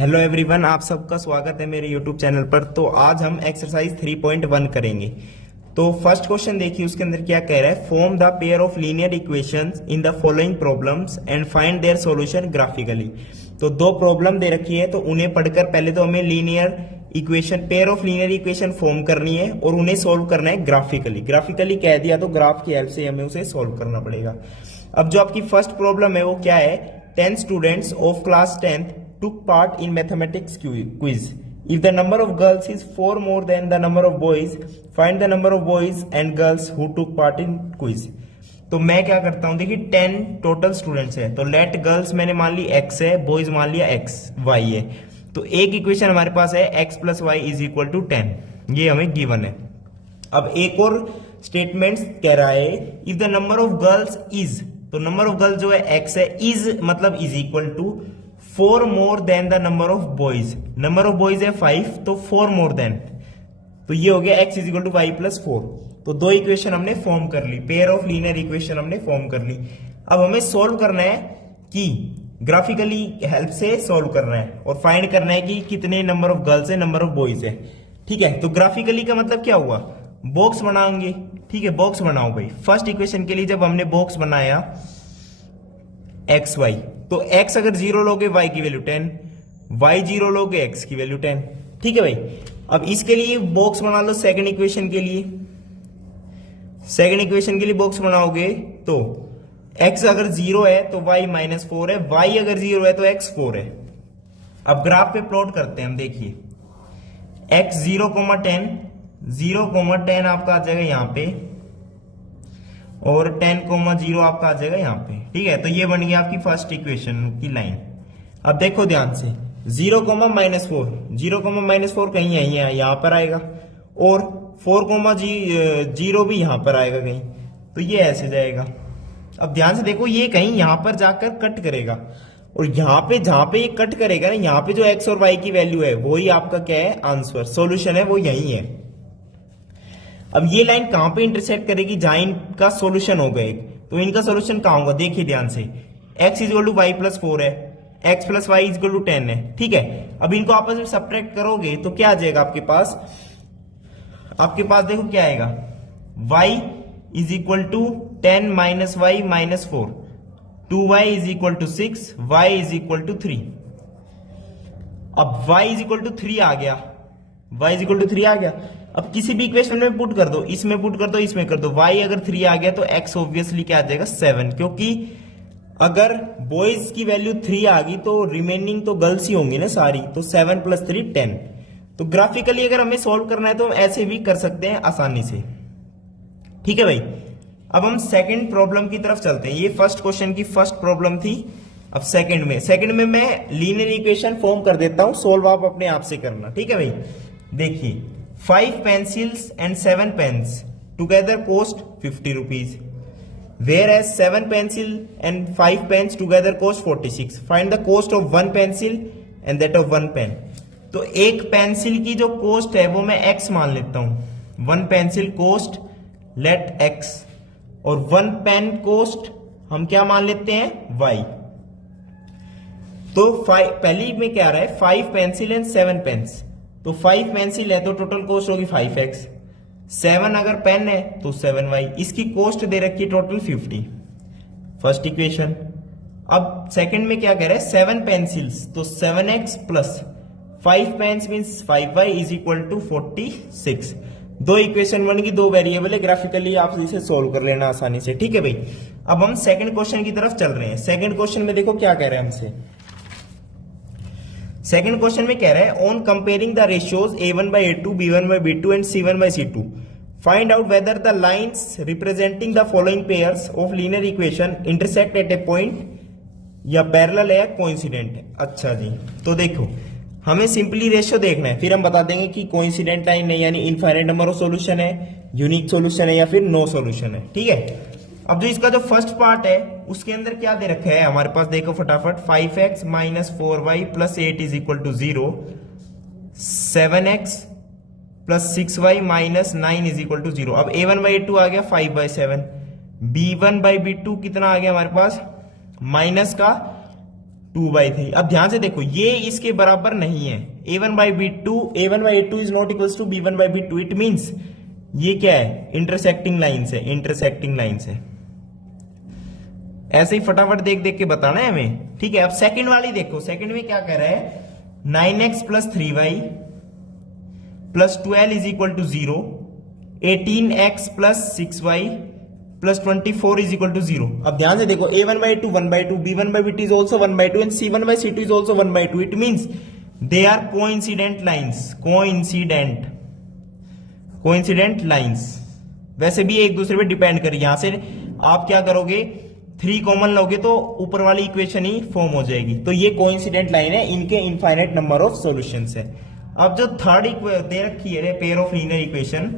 Hello everyone, आप सबका स्वागत है मेरे यूट्यूब चैनल पर। तो आज हम एक्सरसाइज 3.1 करेंगे। तो फर्स्ट क्वेश्चन देखिए, उसके अंदर क्या कह रहा है। Form the pair of linear equations in the following problems and find their solution graphically. तो दो प्रॉब्लम दे रखी है, तो उन्हें पढ़कर पहले तो हमें linear equation, pair of linear equation form करनी है और उन्हें सोल्व करना है ग्राफिकली। ग्राफिकली कह दिया तो ग्राफ की हेल्प से हमें उसे सोल्व करना पड़ेगा। अब जो आपकी फर्स्ट प्रॉब्लम है वो क्या है। 10 students of class 10th took part in mathematics quiz. If the number of girls is 4 more than the number of boys, find the number of boys and girls who took part in quiz. तो मैं क्या करता हूं, देखिए 10 total students है, तो late girls मैंने मान ली x है, बॉयज मान लिया x y है। तो एक इक्वेशन हमारे पास है x plus y is equal to 10, ये हमें गिवन है। अब एक और स्टेटमेंट कह रहा है, if the number of girls is, तो नंबर ऑफ गर्ल्स जो है x है, इज मतलब is equal to 4 more than the number of boys. Number of boys है 5, तो 4 मोर देन, तो ये हो गया x is equal to y plus 4। तो दो इक्वेशन हमने फॉर्म कर ली, पेयर ऑफ लीनियर इक्वेशन हमने फॉर्म कर ली। अब हमें सोल्व करना है कि ग्राफिकली हेल्प से सोल्व करना है और फाइंड करना है कि कितने नंबर ऑफ गर्ल्स है, नंबर ऑफ बॉयज है। ठीक है, तो ग्राफिकली का मतलब क्या हुआ, बॉक्स बनाएंगे। ठीक है, बॉक्स बनाओ भाई। फर्स्ट इक्वेशन के लिए जब हमने बॉक्स बनाया एक्स वाई, तो x अगर 0 लोगे y की वैल्यू 10, y 0 लोगे x की वैल्यू 10। ठीक है भाई, अब इसके लिए बॉक्स बना लो। सेकंड इक्वेशन के लिए, सेकंड इक्वेशन के लिए बॉक्स बनाओगे तो x अगर 0 है तो y माइनस 4 है, y अगर 0 है तो x 4 है। अब ग्राफ पे प्लॉट करते हैं हम। देखिए x 0,10, 0,10 आपका आ जाएगा यहाँ पे और 10,0 आपका आ जाएगा यहाँ पे। ठीक है, तो ये बन गया आपकी फर्स्ट इक्वेशन की लाइन। अब देखो ध्यान से, 0,-4, 0,-4 कहीं यहीं है, यहाँ पर आएगा, और 4,0 भी यहाँ पर आएगा कहीं, तो ये ऐसे जाएगा। अब ध्यान से देखो, ये कहीं यहाँ पर जाकर कट करेगा, और यहाँ पे जहां पे ये कट करेगा ना, यहाँ पे जो एक्स और वाई की वैल्यू है वही आपका क्या है, आंसर, सोल्यूशन है, वो यही है। अब ये लाइन कहां पे इंटरसेक्ट करेगी, जहां इनका सॉल्यूशन होगा एक, तो इनका सॉल्यूशन कहां होगा, देखिए ध्यान से, x is equal to y plus 4 है, x plus y is equal to 10 है। ठीक है, अब इनको आपस में सब्ट्रैक्ट करोगे तो क्या आ जाएगा आपके पास, देखो क्या आएगा, y is equal to 10 minus y minus 4, 2y is equal to 6, y is equal to 3। अब y इज इक्वल टू 3 आ गया, y इज इक्वल टू 3 आ गया। अब किसी भी इक्वेशन में पुट कर दो, इसमें पुट कर दो, इसमें कर दो, y अगर 3 आ गया तो x ऑब्वियसली क्या आ जाएगा, 7, क्योंकि अगर बॉयज की वैल्यू 3 आ गई तो रिमेनिंग तो गर्ल्स ही होंगी ना सारी, तो 7 प्लस 3 10। तो ग्राफिकली अगर हमें सॉल्व करना है तो हम ऐसे भी कर सकते हैं आसानी से। ठीक है भाई, अब हम सेकंड प्रॉब्लम की तरफ चलते हैं। ये फर्स्ट क्वेश्चन की फर्स्ट प्रॉब्लम थी। अब सेकंड में मैं लीनियर इक्वेशन फॉर्म कर देता हूं, सोल्व आप अपने आप से करना। ठीक है भाई, देखिए 5 pencils and 7 pens together cost 50 rupees, whereas 7 pencil and 5 pens together cost 46. Find the cost of 1 pencil and that of 1 pen. तो एक पेंसिल की जो कॉस्ट है वो मैं x मान लेता हूं, 1 पेंसिल कॉस्ट लेट x, और 1 पेन कॉस्ट हम क्या मान लेते हैं, y। तो पहली में क्या आ रहा है, 5 पेंसिल एंड 7 पेन्स, तो 5 पेंसिल है तो टोटल कॉस्ट होगी 5x, 7 अगर पेन है तो 7y, इसकी कॉस्ट दे रखी है टोटल 50। First equation. अब सेकंड में क्या कह रहा है, 7 पेंसिल्स, तो 7x plus 5 pens means 5y is equal to 46। दो इक्वेशन बन गई, दो वेरिएबल है, ग्राफिकली आप इसे सोल्व कर लेना आसानी से। ठीक है भाई, अब हम सेकंड क्वेश्चन की तरफ चल रहे हैं। सेकंड क्वेश्चन में देखो क्या कह रहे हैं हमसे। सेकंड क्वेश्चन में कह रहा है, on comparing the ratios a1 by a2, b1 by b2 and c1 by c2, find out whether the lines representing the following pairs of linear equation intersect at A point, या parallel है, coincident है। अच्छा जी, तो देखो हमें simply ratio देखना है, फिर हम बता देंगे कि कोइंसिडेंट है नहीं, यानी इनफाइनाइट नंबर ऑफ सॉल्यूशन है, यूनिक सॉल्यूशन है, या फिर नो सॉल्यूशन है। ठीक है, अब जो इसका जो फर्स्ट पार्ट है उसके अंदर क्या दे रखा है हमारे पास, देखो फटाफट, 5x minus 4y plus 8 is equal to 0, 7x plus 6y minus 9 is equal to 0। अब a1 बाई a2 आ गया 5/7, b1 बाई b2 कितना आ गया हमारे पास, माइनस का 2/3। अब ध्यान से देखो ये इसके बराबर नहीं है। a1/b2 is not equals to b1/b2। It means ये क्या है, इंटरसेक्टिंग लाइंस है, इंटरसेक्टिंग लाइंस है। ऐसे ही फटाफट देख देख के बताना है हमें, ठीक है। अब सेकंड वाली देखो, सेकंड में क्या कह रहा है, 9x plus 3y plus 12 is equal to 0, 18x plus 6y plus 24 is equal to 0। अब ध्यान से देखो a1/2 1/2, b1/b2 is also 1/2 and c1/c2 is also 1/2। It means they are coincident lines, coincident lines. वैसे भी एक दूसरे पे डिपेंड करे। यहां से आप क्या करोगे, 3 कॉमन लोगे तो ऊपर वाली इक्वेशन ही फॉर्म हो जाएगी। तो ये कोइंसिडेंट लाइन है, इनके इनफाइनाइट नंबर ऑफ सॉल्यूशंस है। अब जो थर्ड दे रखी है pair of linear equation,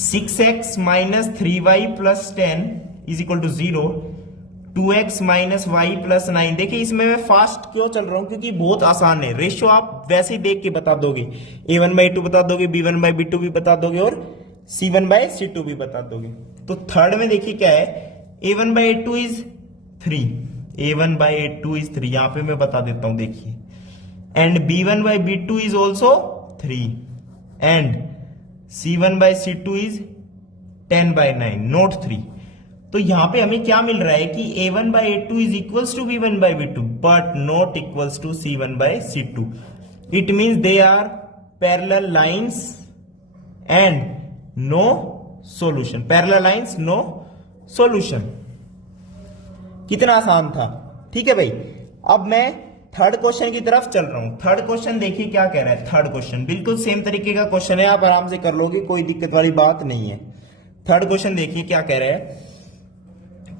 6x minus 3y plus 10 is equal to 0, 2x minus y plus 9। देखिए इसमें मैं फास्ट क्यों चल रहा हूं, क्योंकि बहुत आसान है। रेशियो आप वैसे ही देख के बता दोगे, a1/2 बता दोगे, b1/b2 भी बता दोगे और c1/c2 भी बता दोगे। तो थर्ड में देखिए क्या है, a1/2 इज 3, a1/2 इज 3, यहां पे मैं बता देता हूं देखिए, and b1/b2 is also 3 and c1/c2 is 10/9 note 3। तो यहां पे हमें क्या मिल रहा है कि a1/a2 is equals to b1/b2 but not equals to c1/c2। It means they are parallel lines and no solution, parallel lines no solution. कितना आसान था, ठीक है भाई। अब मैं थर्ड क्वेश्चन की तरफ चल रहा हूं। थर्ड क्वेश्चन देखिए क्या कह रहा है। थर्ड क्वेश्चन बिल्कुल सेम तरीके का क्वेश्चन है, आप आराम से कर लोगे, कोई दिक्कत वाली बात नहीं है। थर्ड क्वेश्चन देखिए क्या कह रहा है,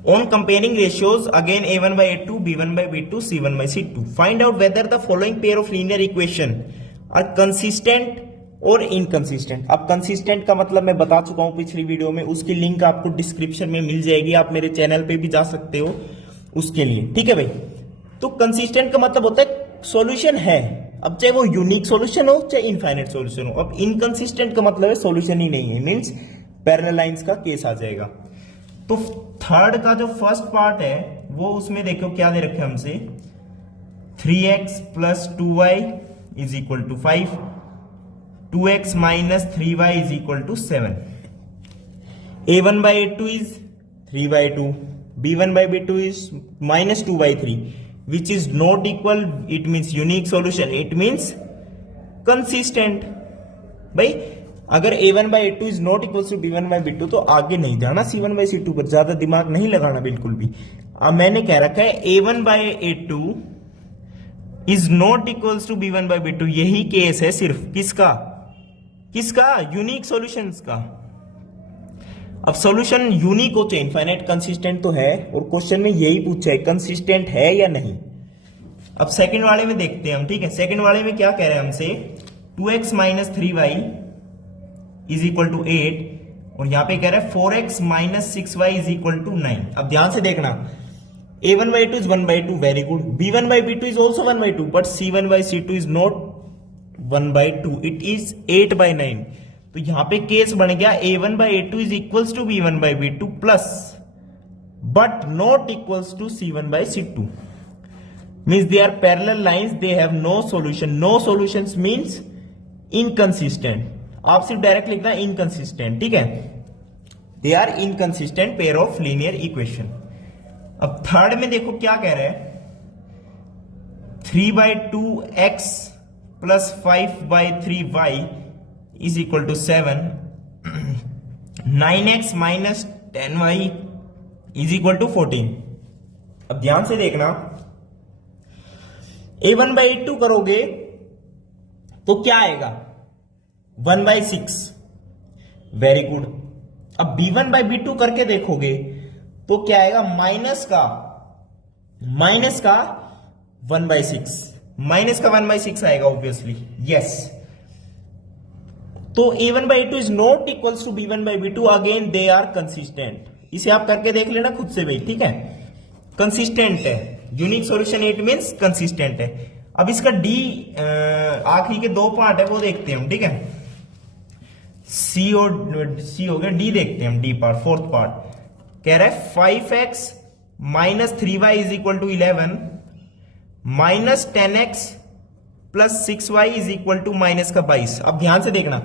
on comparing ratios again a1/a2, b1/b2, c1/c2 find out whether the following pair of linear equation are consistent और इनकंसिस्टेंट। अब कंसिस्टेंट का मतलब मैं बता चुका हूं पिछली वीडियो में, उसकी लिंक आपको डिस्क्रिप्शन में मिल जाएगी, आप मेरे चैनल पे भी जा सकते हो उसके लिए, ठीक है भाई। तो कंसिस्टेंट का मतलब होता है सॉल्यूशन है, अब चाहे वो यूनिक सॉल्यूशन हो चाहे इनफाइनाइट सॉल्यूशन हो। अब इनकंसिस्टेंट का मतलब है सॉल्यूशन ही नहीं है, मींस पैरेलल लाइंस का केस आ जाएगा। तो थर्ड का जो फर्स्ट पार्ट है वो उसमें देखो क्या दे रखे हमसे, 3x plus 2y is equal to 5, 2x minus 3y is equal to 7, a1/a2 is 3/2, b1/b2 is minus 2/3 which is not equal, it means unique solution, it means consistent। भाई अगर a1/a2 is not equal to b1/b2 तो आगे नहीं जाना c1/c2 पर, ज्यादा दिमाग नहीं लगाना बिल्कुल भी। अब मैंने कह रखा है a1/a2 is not equals to b1/b2, यही केस है सिर्फ किसका यूनिक सॉल्यूशंस का। अब सॉल्यूशन यूनिक होते हैं, इनफाइनाइट कंसिस्टेंट तो है, और क्वेश्चन में यही पूछा है कंसिस्टेंट है या नहीं। अब सेकंड वाले में देखते हैं हम, ठीक है। सेकंड वाले में क्या कह रहे हैं हमसे, 2x minus 3y is equal to 8, और यहां पे कह रहा है 4x minus 6y is equal to 9। अब ध्यान से देखना, a1/2 is 1/2, very good, b1/b2 is also 1/2 but c1/c2 is not 1/2, it is 8/9। तो यहां पे केस बन गया a1/a2 is equals to b1/b2 plus but not equals to c1/c2, means they are parallel lines, they have no solution. No solutions means inconsistent, आप सिर्फ direct लिखना inconsistent, ठीक है। They are inconsistent pair of linear equation. अब third में देखो क्या कह रहा है, 3/2x plus 5/3y is equal to 7, 9x minus 10y is equal to 14। अब ध्यान से देखना, a1/2 करोगे तो क्या आएगा, 1/6, वेरी गुड। अब b1/b2 करके देखोगे तो क्या आएगा, माइनस का 1/6, माइनस का 1/6 आएगा ऑब्वियसली, यस। तो a1/2 is not equals to b1/b2, again they are consistent. इसे आप करके देख लेना खुद से भाई, ठीक है। कंसिस्टेंट है, unique solution, it means consistent है। अब इसका डी आखिरी के 2 पार्ट है वो देखते हैं हम, ठीक है। सी हो गया, डी देखते हैं हम, डी पार्ट, फोर्थ पार्ट कह रहा है 5x minus 3y is equal to 11 minus 10x plus 6y is equal to minus का 22। अब ध्यान से देखना,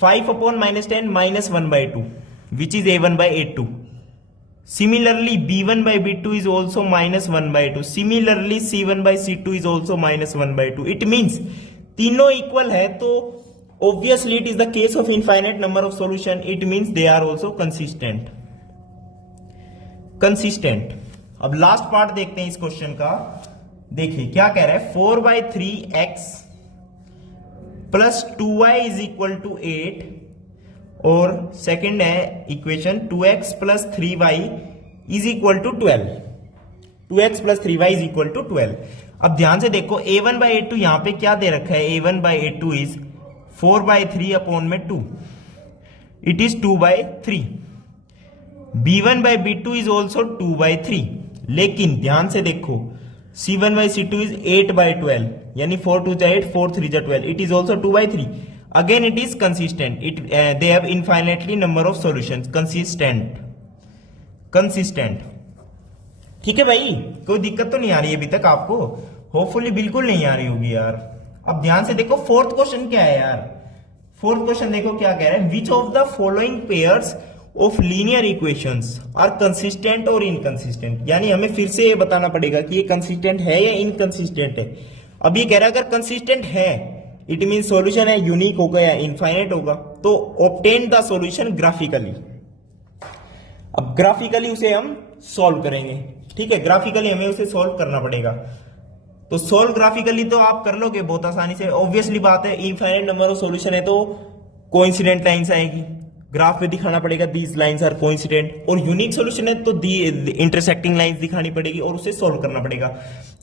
5 upon minus 10 minus 1/2 which is a1/a2। Similarly, b1 by b2 is also minus 1/2. Similarly, c1 by c2 is also minus 1/2. It means तीनों equal है, तो obviously it is the case of infinite number of solution. It means they are also consistent. Consistent. अब last part देखते हैं इस question का। देखिए क्या कह रहा है, 4/3x plus 2y is equal to 8 और सेकंड है equation 2x plus 3y is equal to 12। 2x plus 3y is equal to 12। अब ध्यान से देखो, a1/a2 यहां पे क्या दे रखा है, a1/a2 इज 4/3 अपॉन में 2, it is 2/3। b1/b2 is also 2/3, लेकिन ध्यान से देखो c1/c2 इज 8/12, यानी 4 2 8, 4 3 12, it is also 2/3। Again it is consistent. They have infinitely number of solutions. Consistent. ठीक है भाई, कोई दिक्कत तो नहीं आ रही है अभी तक आपको? होपफुली बिल्कुल नहीं आ रही होगी यार। अब ध्यान से देखो फोर्थ क्वेश्चन क्या है यार। फोर्थ क्वेश्चन देखो क्या कह रहा है, which of the following pairs of linear equations are consistent और इनकंसिस्टेंट। यानी हमें फिर से ये बताना पड़ेगा कि ये कंसिस्टेंट है या इनकंसिस्टेंट है। अब ये कह रहा है अगर कंसिस्टेंट है इट मीन सॉल्यूशन है यूनिक होगा या इनफाइनाइट होगा, तो ऑब्टेन द सॉल्यूशन ग्राफिकली। अब ग्राफिकली उसे हम सॉल्व करेंगे, ठीक है, ग्राफिकली हमें उसे सॉल्व करना पड़ेगा। तो सॉल्व ग्राफिकली तो आप कर लोगे बहुत आसानी से, ऑब्वियसली बात है, इनफाइनाइट नंबर ऑफ सॉल्यूशन है तो कोइंसिडेंट लाइंस आएगी, ग्राफ में दिखाना पड़ेगा दीज लाइंस आर कोइंसिडेंट, और यूनिक सॉल्यूशन है तो दी इंटरसेक्टिंग लाइंस दिखानी पड़ेगी और उसे सॉल्व करना पड़ेगा।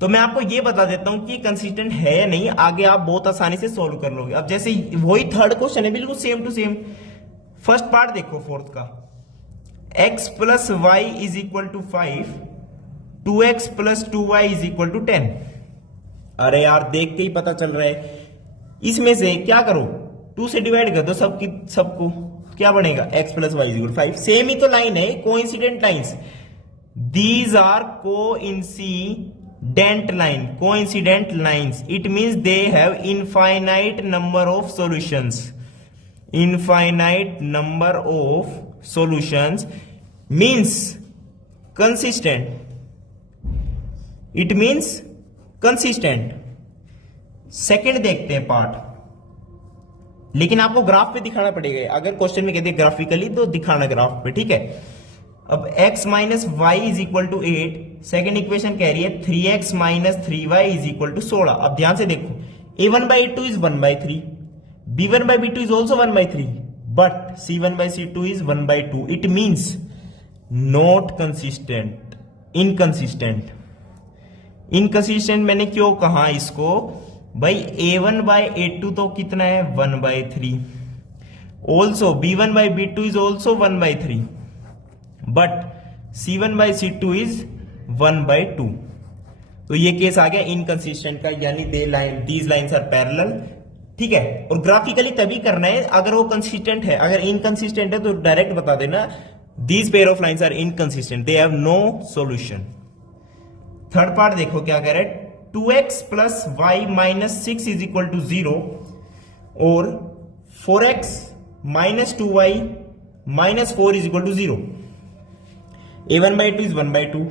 तो मैं आपको ये बता देता हूं कि कंसिस्टेंट है या नहीं, आगे आप बहुत आसानी से सॉल्व कर लोगे। अब जैसे वही थर्ड क्वेश्चन है, बिल्कुल same to same. First part देखो फोर्थ का, x plus y is equal to 5, 2x plus 2y is equal to 10। अरे यार देख के ही पता चल रहा है, इसमें से क्या करो 2 से डिवाइड कर दो सबको, क्या बनेगा x plus y is equal 5। Same ही तो लाइन है, coincident lines, these are coincident lines, it means they have infinite number of solutions. Infinite number of solutions means consistent, it means consistent. Second देखते हैं part, लेकिन आपको graph पे दिखाना पड़ेगा। अगर क्वेश्चन में कहते हैं ग्राफिकली तो दिखाना ग्राफ पे, ठीक है। अब x minus y is equal to 8, second equation कह रही है 3x minus 3y is equal to 16। अब ध्यान से देखो, a1/a2 is 1/3, b1/b2 is also 1/3, but c1/c2 is 1/2। It means not consistent, inconsistent. Inconsistent मैंने क्यों कहा इसको भाई, a1/a2 तो कितना है 1/3, also b1/b2 is also 1/3, but c1/c2 is 1/2। तो ये केस आ गया इनकंसिस्टेंट का, यानी दीज लाइंस आर पैरेलल, ठीक है। और ग्राफिकली तभी करना है अगर वो कंसिस्टेंट है, अगर इनकंसिस्टेंट है तो डायरेक्ट बता देना these pair of lines are inconsistent, they have no solution. Third part देखो क्या कह रहा है, 2x plus y minus 6 is equal to 0 और 4x minus 2y minus 4 is equal to 0। a1/2 is 1/2,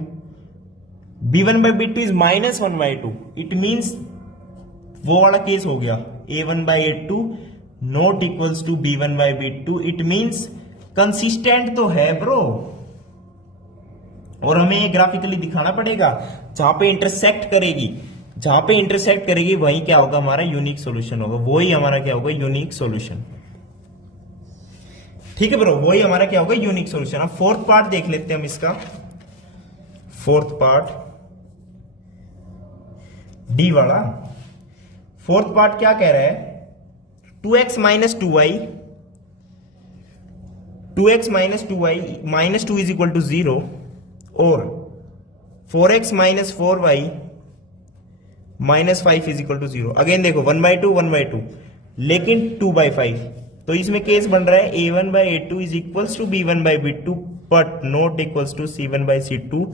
b1/b2 is minus 1/2। It means वो वाला case हो गया, a1/a2 not equals to b1/b2। It means consistent तो है ब्रो, और हमें ये ग्राफिकली दिखाना पड़ेगा। जहां पे इंटरसेक्ट करेगी वही क्या होगा, हमारा यूनिक सॉल्यूशन होगा, वही हमारा क्या होगा, यूनिक सॉल्यूशन। ठीक है ब्रो, वही हमारा क्या होगा, यूनिक सॉल्यूशन। अब फोर्थ पार्ट देख लेते हैं हम इसका। फोर्थ पार्ट डी वाला, फोर्थ पार्ट क्या कह रहा है, 2x minus 2y, 2x minus 2y minus 2 is equal to 0 और 4x minus 4y minus 5 is equal to 0। Again देखो 1/2 लेकिन 2/5, तो इसमें केस बन रहा है a1/a2 is equals to b1/b2 but not equals to c1/c2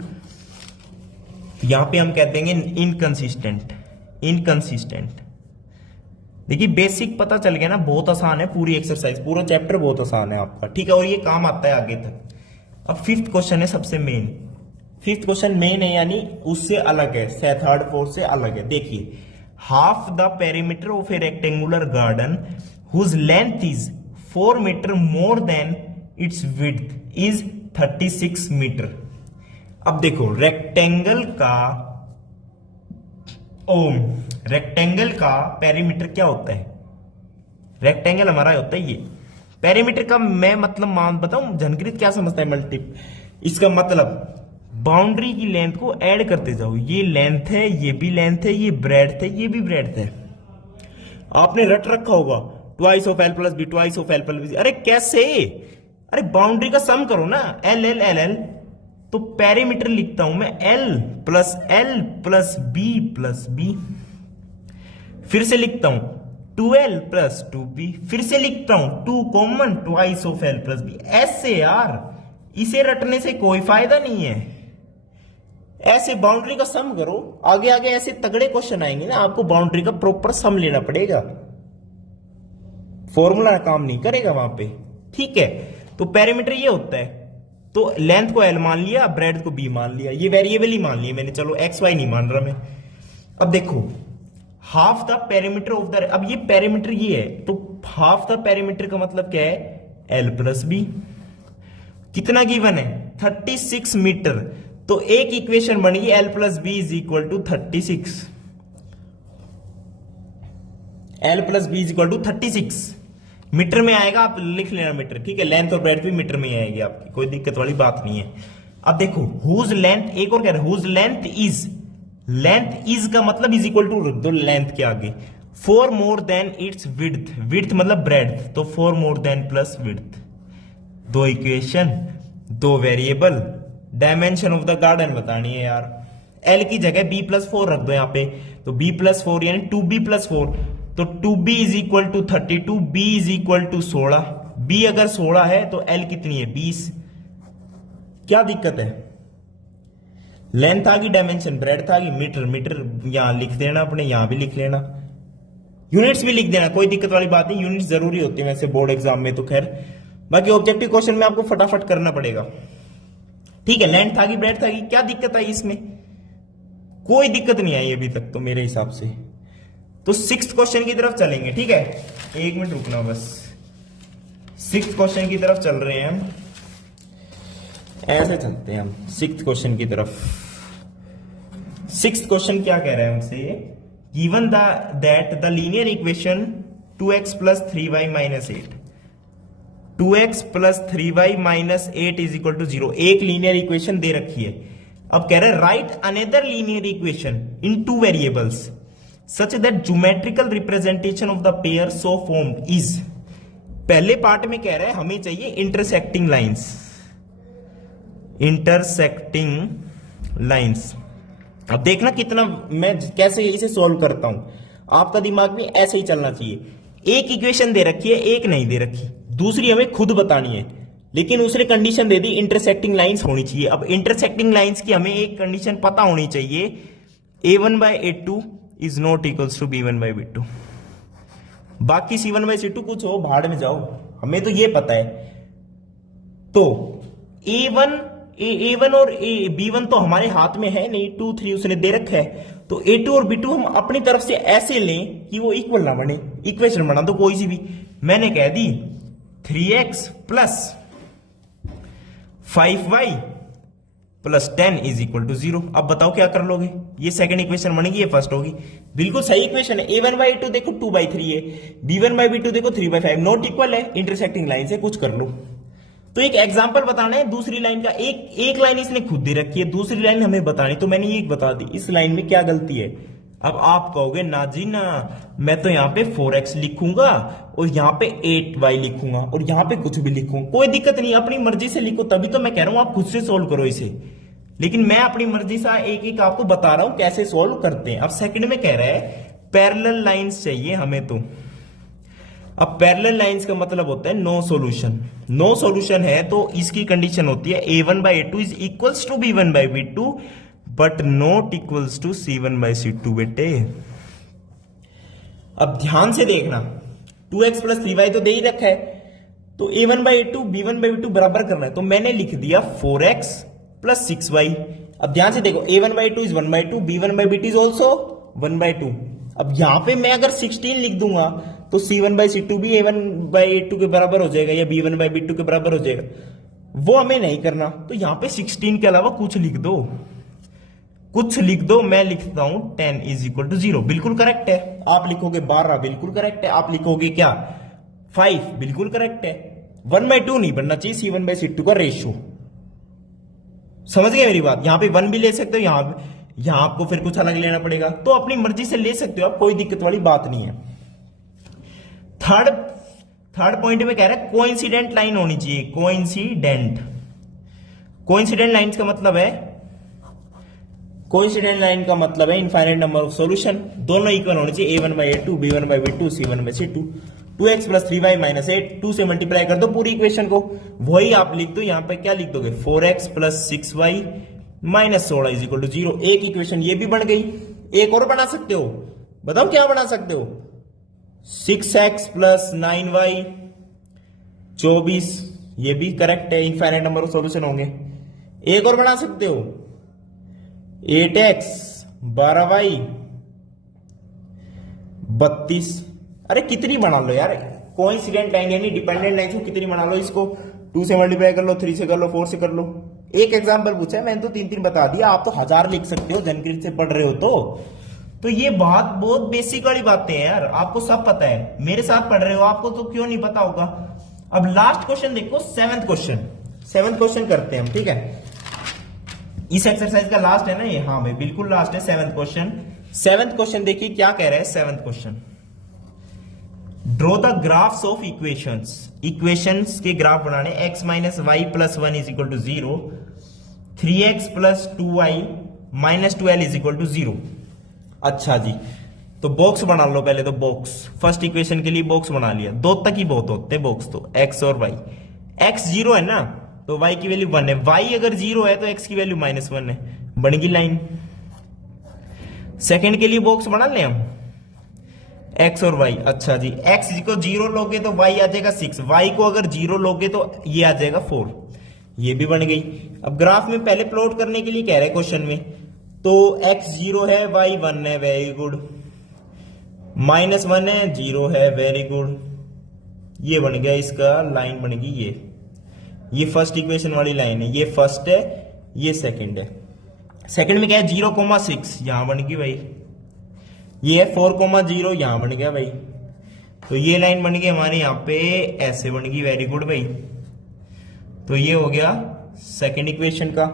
तो यहां पे हम कह देंगे इनकंसिस्टेंट। इनकंसिस्टेंट देखिए बेसिक पता चल गया ना, बहुत आसान है पूरी एक्सरसाइज, पूरा चैप्टर बहुत आसान है आपका, ठीक है, और ये काम आता है आगे तक। अब फिफ्थ क्वेश्चन है सबसे मेन। फिफ्थ क्वेश्चन मेन है यानी उससे अलग है, थर्ड फोर्थ से अलग है। देखिए, half the perimeter of a rectangular garden whose length is 4 metre more than its width is 36 metre. अब देखो रेक्टेंगल का पेरीमीटर क्या होता है? रेक्टेंगल हमारा होता है ये पेरीमीटर का, मैं मतलब मान बताऊं, जनकृत क्या समझता है मल्टीप, इसका मतलब बाउंड्री की लेंथ को ऐड करते जाओ, ये लेंथ है, ये भी लेंथ है, ये ब्रेड्थ है, ये भी ब्रेड्थ है। आपने रट रखा होगा twice of L plus B, twice of L plus B, अरे कैसे? अरे बाउंड्री का सम करो ना, एल एल एल एल, तो पेरीमीटर लिखता हूं मैं L plus B plus B, फिर से लिखता हूं 2l प्लस 2b, फिर से लिखता हूं 2 common twice of l plus B. ऐसे यार, इसे रटने से कोई फायदा नहीं है, ऐसे बाउंड्री का सम करो। आगे आगे ऐसे तगड़े क्वेश्चन आएंगे ना, आपको बाउंड्री का प्रॉपर सम लेना पड़ेगा, फॉर्मूला काम नहीं करेगा वहां पे, ठीक है। तो पेरीमीटर ये होता है, तो लेंथ को l मान लिया, ब्रेड्थ को b मान लिया, ये वेरिएबल ही मान लिया मैंने, चलो एक्स वाई नहीं मान रहा मैं। अब देखो half the perimeter of the, अब ये पेरीमीटर ये है, तो हाफ द पेरीमीटर का मतलब क्या है? l plus B. कितना गिवन है? 36 मीटर। तो एक इक्वेशन बनेगी l plus B is equal to 36, l plus B is equal to 36 metre में आएगा, आप लिख लेना मीटर, ठीक है। लेंथ और ब्रेड्थ भी मीटर में ही आएगी आपकी, कोई दिक्कत वाली बात नहीं है। अब देखो हुज लेंथ, एक और कह रहे हैं हुज लेंथ इज का मतलब इज इक्वल टू दो लेंथ के आगे 4 more than its width, width मतलब ब्रेड्थ, तो 4 मोर देन प्लस विड्थ। दो इक्वेशन, दो variable, dimension of the garden बतानी है यार। एल की जगह b प्लस 4 रख दो यहाँ पे, तो b प्लस 4 यानी 2b प्लस 4, तो 2b is equal to 32, b is equal to 16। b अगर 16 है तो l कितनी है? 20। क्या दिक्कत है? लेंथ आ गई, डायमेंशन, ब्रेड्थ आ गई, मीटर, मीटर यहां लिख देना अपने, यहां भी लिख लेना, यूनिट्स भी लिख देना, कोई दिक्कत वाली बात नहीं, यूनिट्स जरूरी होती है वैसे बोर्ड एग्जाम में तो खैर, बाकी ऑब्जेक्टिव क्वेश्चन में आपको फटाफट करना पड़ेगा, ठीक है। लेंथ आ गई, ब्रेड्थ आ गई, क्या दिक्कत आई इसमें? कोई दिक्कत नहीं आई अभी तक तो मेरे हिसाब से। तो सिक्स्थ क्वेश्चन की तरफ चलेंगे, ठीक है, एक मिनट रुकना बस। सिक्स्थ क्वेश्चन की तरफ चल रहे हैं हम, ऐसे चलते हैं हम सिक्स्थ क्वेश्चन की तरफ। सिक्स्थ क्वेश्चन क्या कह रहा है हमसे? Given that the linear equation 2x plus 3y minus 8, 2x plus 3y minus 8 is equal to 0, एक लीनियर इक्वेशन दे रखी है। अब कह रहे हैं right another linear equation in 2 variables such that geometrical representation of the pair so formed is. पहले part में कह रहा है हमें चाहिए इंटरसेक्टिंग लाइंस। अब देखना कितना मैं कैसे इसे सॉल्व करता हूं, आपका दिमाग में ऐसे ही चलना चाहिए। एक इक्वेशन दे रखी है, एक नहीं दे रखी, दूसरी हमें खुद बतानी है, लेकिन उसने कंडीशन दे दी इंटरसेक्टिंग लाइंस होनी चाहिए। अब इंटरसेक्टिंग लाइंस की हमें एक कंडीशन पता होनी चाहिए, a1 by a2 is not equals to b1 by b2। बाकी c1 by c2 कुछ हो भाड़ में जाओ, हमें तो ये पता है। तो a1 और b1 तो हमारे हाथ में है नहीं, 2 3 उसने दे रखा है, तो a2 और b2 हम अपनी तरफ से ऐसे लें कि वो इक्वल ना बने। इक्वेशन बना दो कोई सी भी, मैंने कह दी 3x plus 5y plus 10 is equal to 0। अब बताओ क्या कर लोगे? ये सेकंड इक्वेशन बनेगी, ये फर्स्ट होगी। बिल्कुल सही इक्वेशन है। a1 by a2 देखो 2 by 3 है, b1 by b2 देखो 3 by 5, नॉट इक्वल है, इंटरसेक्टिंग लाइन से कुछ कर लो। तो एक एग्जांपल बताना है दूसरी लाइन का, एक लाइन इसने खुद दे रखी है, दूसरी लाइन हमें बतानी, तो मैंने ये बता दी इस लाइन में क्या गलती है। अब आप कहोगे ना जी ना, मैं तो यहाँ पे 4x लिखूंगा और यहाँ पे 8y लिखूंगा और यहाँ पे कुछ भी लिखूंगा, कोई दिक्कत नहीं, अपनी मर्जी से लिखो, तभी तो मैं कह रहा हूं आप खुद से सोल्व करो इसे। लेकिन मैं अपनी मर्जी से एक एक आपको बता रहा हूं कैसे सोल्व करते हैं। अब सेकंड में कह रहा है पैरेलल लाइंस चाहिए हमें, तो अब पैरेलल लाइंस का मतलब होता है नो सॉल्यूशन। नो सॉल्यूशन है तो इसकी कंडीशन होती है a1 by a2 is equals to b1 by b2, but not equals to C1/C2 बेटे। अब ध्यान से देखना, 2x प्लस 3y तो दे ही रखा है, तो a1/a2 b1/b2 बराबर करना है, तो मैंने लिख दिया 4x प्लस 6y। अब ध्यान से देखो, a1/2 is 1/2, b1/b2 is also 1/2। अब यहां पे मैं अगर 16 लिख दूंगा तो C1/C2 भी a1/a2 के बराबर हो जाएगा या b1/b2 के बराबर हो जाएगा, वो हमें नहीं करना। तो यहां पे 16 के अलावा कुछ लिख दो, कुछ लिख दो। मैं लिखता हूं 10 इज इक्वल टू 0, बिल्कुल करेक्ट है। आप लिखोगे 12, बिल्कुल करेक्ट है। आप लिखोगे क्या 5, बिल्कुल करेक्ट है। 1/2 नहीं बनना चाहिए C1/C2 का रेशियो। समझ गए मेरी बात? यहां पे 1 भी ले सकते हो, यहां आपको फिर कुछ अलग लेना पड़ेगा, तो अपनी मर्जी से ले सकते हो आप, कोई दिक्कत वाली बात नहीं है। थर्ड पॉइंट में कह रहा है कोइंसिडेंट लाइन होनी चाहिए। कोइंसिडेंट लाइंस का मतलब है, कोइंसिडेंट लाइन का मतलब है इनफाइनाइट नंबर ऑफ सॉल्यूशन, दोनों इक्वल होने चाहिए, a1/a2 b1/b2 c1/c2। 2x plus 3y minus 8, 2 से मल्टीप्लाई कर दो पूरी इक्वेशन को, वही आप लिख दो। यहां पे क्या लिख दोगे 4x plus 6y minus 16 is equal to 0। एक इक्वेशन ये भी बन गई। एक और बना सकते हो, बताओ क्या बना सकते हो? 6x प्लस 9y 24, ये भी करेक्ट है, इनफाइनाइट नंबर ऑफ सॉल्यूशन होंगे। एक और बना सकते हो 8x 12y 32। अरे कितनी बना लो यार, कोइंसिडेंट लाइन यानी डिपेंडेंट लाइन को कितनी बना लो, इसको 2 से मल्टीप्लाई कर लो, 3 से कर लो, 4 से कर लो। एक एग्जांपल पूछा है, मैंने तो 3 बता दिया, आप तो 1000 लिख सकते हो जनकृत से पढ़ रहे हो तो ये बात बहुत बेसिक वाली बातें हैं यार, आपको सब पता है, मेरे साथ पढ़ रहे हो, आपको तो क्यों नहीं पता होगा। अब लास्ट क्वेश्चन देखो, 7th क्वेश्चन करते हैं हम, ठीक है। इस एक्सरसाइज का लास्ट है ना ये? हाँ भाई बिल्कुल लास्ट है 7th क्वेश्चन। 7th क्वेश्चन देखिए क्या कह रहा है 7th question. Draw the graphs of equations के ग्राफ बनाने, x minus y plus 1 is equal to 0, 3x plus 2y minus 12 is equal to 0। अच्छा जी, तो बॉक्स बना लो पहले, तो बॉक्स फर्स्ट इक्वेशन के लिए बॉक्स बना लिया, 2 तक ही बहुत होते बॉक्स, तो x और y। x 0 है ना, तो y की वैल्यू 1 है, y अगर 0 है तो x की वैल्यू -1 है, बन गई लाइन। सेकंड के लिए बॉक्स बना ले हम, x और y। अच्छा जी, x को 0 लोगे तो y आ जाएगा 6, y को अगर 0 लोगे तो ये आ जाएगा 4, ये भी बन गई। अब ग्राफ में पहले प्लॉट करने के लिए कह रहे हैं क्वेश्चन में, तो x 0 है, y 1 है, वेरी गुड, -1 है, 0 है, वेरी गुड, ये बन गया इसका लाइन, बन गई ये फर्स्ट इक्वेशन वाली लाइन है, ये फर्स्ट है, ये सेकंड है। सेकंड में क्या है 0,6, यहां बन गई भाई, ये है 4,0, यहां बन गया भाई, तो ये लाइन बन गई हमारे यहाँ पे ऐसे बन गई, वेरी गुड भाई। तो ये हो गया सेकंड इक्वेशन का।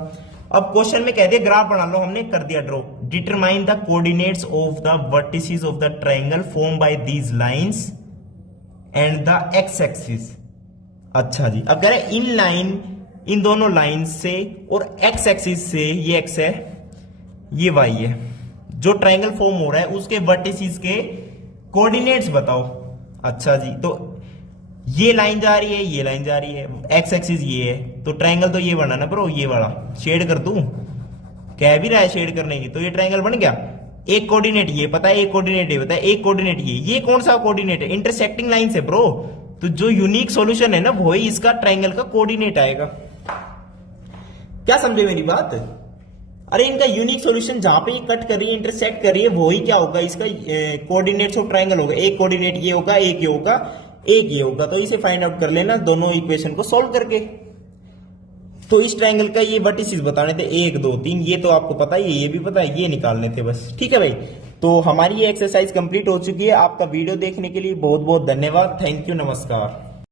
अब क्वेश्चन में कह दिया ग्राफ बना लो, हमने कर दिया draw. Determine the coordinates of the vertices of the triangle form by these lines and the x axis. अच्छा जी, अब कह रहे इन लाइन, इन दोनों लाइन से और एक्स एक्सिस से, ये एक्स है ये वाई है, जो ट्रायंगल फॉर्म हो रहा है उसके वर्टिसेस के कोऑर्डिनेट्स बताओ। अच्छा जी, तो ये लाइन जा रही है, ये लाइन जा रही है, एक्स एक्सिस ये है, तो ट्रायंगल तो ये बना ना ब्रो, ये वाला शेड कर दूं, कह भी रहा है शेड करने की, तो ये ट्रायंगल बन गया। एक कोऑर्डिनेट ये पता है, एक कोऑर्डिनेट ये पता है, एक कोऑर्डिनेट ये कौन सा कोऑर्डिनेट है? इंटरसेक्टिंग लाइन से ब्रो, तो जो यूनिक सॉल्यूशन है ना वही इसका ट्रायंगल का कोऑर्डिनेट आएगा। क्या समझे मेरी बात? अरे इनका यूनिक सॉल्यूशन जहां पे ये कट कर रही है, इंटरसेक्ट कर रही है, वही क्या होगा इसका कोऑर्डिनेट्स ऑफ ट्रायंगल होगा। एक कोऑर्डिनेट ये होगा, एक ये होगा, एक ये होगा, तो इसे फाइंड आउट कर लेना दोनों इक्वेशन को सॉल्व करके। तो इस ट्रायंगल का ये वर्टिसेस बताने थे 1 2 3, ये तो आपको पता ही है, ये भी पता है, ये निकालने थे बस। ठीक है भाई, तो हमारी ये एक्सरसाइज कंप्लीट हो चुकी है। आपका वीडियो देखने के लिए बहुत बहुत धन्यवाद, थैंक यू, नमस्कार।